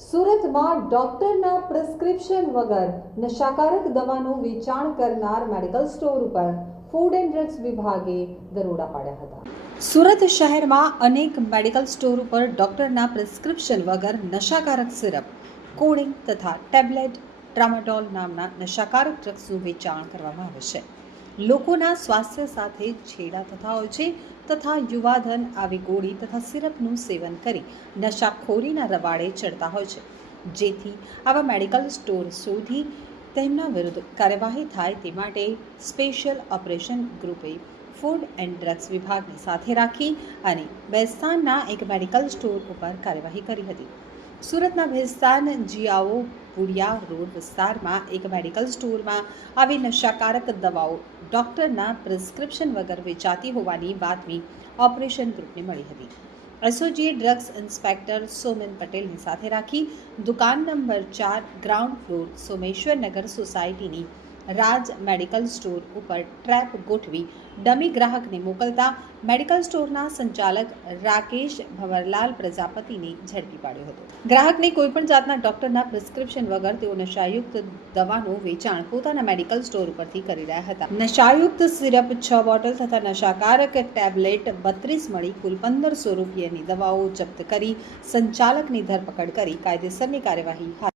સુરતમાં ડોક્ટરના પ્રિસ્ક્રિપ્શન વગર નશાકારક દવાનું વેચાણ કરનાર મેડિકલ સ્ટોર ઉપર ફૂડ એન્ડ ડ્રગ્સ વિભાગે દરોડા પાડ્યા હતા. સુરત શહેરમાં અનેક મેડિકલ સ્ટોર ઉપર ડોક્ટરના પ્રિસ્ક્રિપ્શન વગર નશાકારક સિરપ, કોડિંગ તથા ટેબ્લેટ ટ્રામાડોલ નામના નશાકારક ડ્રગ્સનું વેચાણ કરવામાં આવે છે. લોકોના સ્વાસ્થ્ય સાથે છેડા થતા હોય છે તથા યુવાધન આવી ગોળી તથા સિરપનું સેવન કરી નશાખોરીના રવાડે ચડતા હોય છે. જેથી આવા મેડિકલ સ્ટોર શોધી તેમના વિરુદ્ધ કાર્યવાહી થાય તે માટે સ્પેશિયલ ઓપરેશન ગ્રુપે ફૂડ એન્ડ ડ્રગ્સ વિભાગને સાથે રાખી અને બેસ્તાનના એક મેડિકલ સ્ટોર ઉપર કાર્યવાહી કરી હતી. સુરતના ભેસ્તાન જિયાઓ પુડિયા રોડ વિસ્તારમાં એક મેડિકલ સ્ટોરમાં આવી નશાકારક દવાઓ ડૉક્ટરના પ્રિસ્ક્રિપ્શન વગર વેચાતી હોવાની બાતમી ઓપરેશન ગ્રુપને મળી હતી. એસઓજીએ ડ્રગ્સ ઇન્સ્પેક્ટર સોમેન પટેલની સાથે રાખી દુકાન નંબર ચાર ગ્રાઉન્ડ ફ્લોર સોમેશ્વર નગર સોસાયટીની રાજ મેડિકલ સ્ટોર ઉપર ટ્રેપ ગોઠવી ડમી ગ્રાહકને મોકલતા મેડિકલ સ્ટોરના સંચાલક રાકેશ ભવરલાલ પ્રજાપતિને ઝડપી પાડ્યો હતો. ગ્રાહકને કોઈપણ જાતના ડોક્ટરના પ્રિસ્ક્રિપ્શન વગર તેઓ નશાયુક્ત દવાનું વેચાણ પોતાના મેડિકલ સ્ટોર ઉપરથી કરી રહ્યા હતા. નશાયુક્ત સિરપ છ બોટલ તથા નશાકારક ટેબ્લેટ બત્રીસ મળી કુલ પંદરસો રૂપિયાની દવાઓ જપ્ત કરી સંચાલકની ધરપકડ કરી કાયદેસરની કાર્યવાહી હાથ